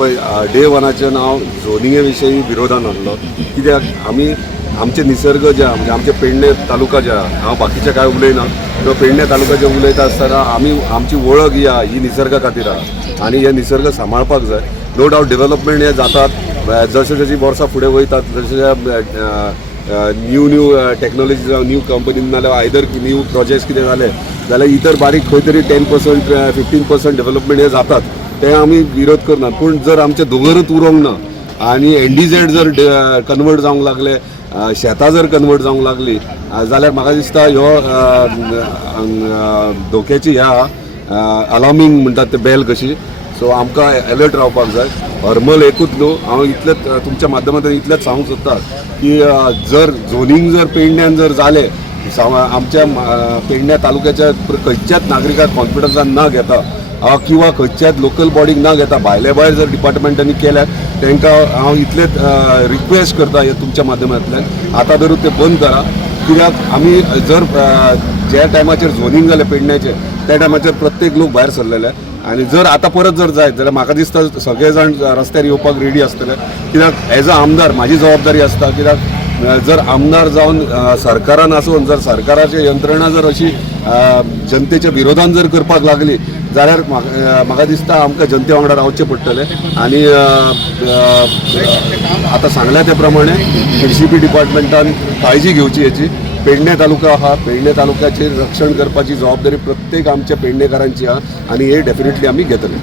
Day वनाचें नांव झोनिंगे विशयी विरोधान आहलो कित्याक आमी आमचे निसर्ग जे म्हणजे आमचे पेडणे तालुका जे आहा हांव बाकीचे काय उलयना तो पेडणे तालुका जे उलयता आसतना आमची वळख ही निसर्गा खातीर आहा आनी हे निसर्ग सांबाळपाक जाय. नो डावट डेव्हलपमेंट हे जातात जशें जशी वर्सां फुडें वयतात जशें न्यू टॅक्नॉलॉजी जावं न्यू कंपनी नाल्यार आयदर न्यू प्रोजेक्ट्स कितें जाले जाल्यार इतर बारीक खंय तरी 10% 15% डेव्हलपमेंट हे जातात ते आमी विरोध करनात. पूण जर आमचे दोंगरच उरोंक ना आनी एनडीझेड जर कन्वर्ट जावंक लागले शेतां जर कन्वर्ट जावंक लागली जाल्यार म्हाका दिसता ह्यो धोक्याची ह्या अलार्मींग म्हणटात ते बेल कशी. सो आमकां अलर्ट रावपाक जाय. हरमल एकूच न्हू हांव इतलेंच तुमच्या माध्यमांतल्यान इतलेंच सांगूंक सोदता की जर झोनींग जर पेडण्यान जर जालें आमच्या पेडण्या तालुक्याच्या खंयच्याच नागरिकाक कॉन्फिडन्सान ना घेता किंवा खंयच्याच लोकल बॉडीक ना घेता भायल्या भायर जर डिपार्टमेंटांनी केल्यार तांकां हांव इतलेंच रिक्वेस्ट करता हे तुमच्या माध्यमांतल्यान आतां धरून ते बंद करा. कित्याक आमी जर ज्या टायमाचेर झोनींग जालें पेडण्याचें त्या टायमाचेर प्रत्येक लोक भायर सरलेले आनी जर आतां परत जर जायत जाल्यार म्हाका दिसता सगळे जाण रस्त्यार येवपाक रेडी आसतले. कित्याक एज अ आमदार म्हाजी जबाबदारी आसता. कित्याक जर आमदार जावन सरकारान आसून जर सरकाराची यंत्रणा जर अशी जनतेच्या विरोधान जर करपाक लागली जाल्यार म्हाका दिसता आमकां जनते वांगडा रावचें पडटलें. आनी आतां सांगल्या ते प्रमाणे एसीपी डिपार्टमेंटान काळजी घेवची हेची. पेडणे तालुका आहा पेडणे तालुक्याचेर रक्षण करपाची जबाबदारी प्रत्येक आमच्या पेडणेकारांची आहा आनी हे डेफिनेटली आमी घेतले.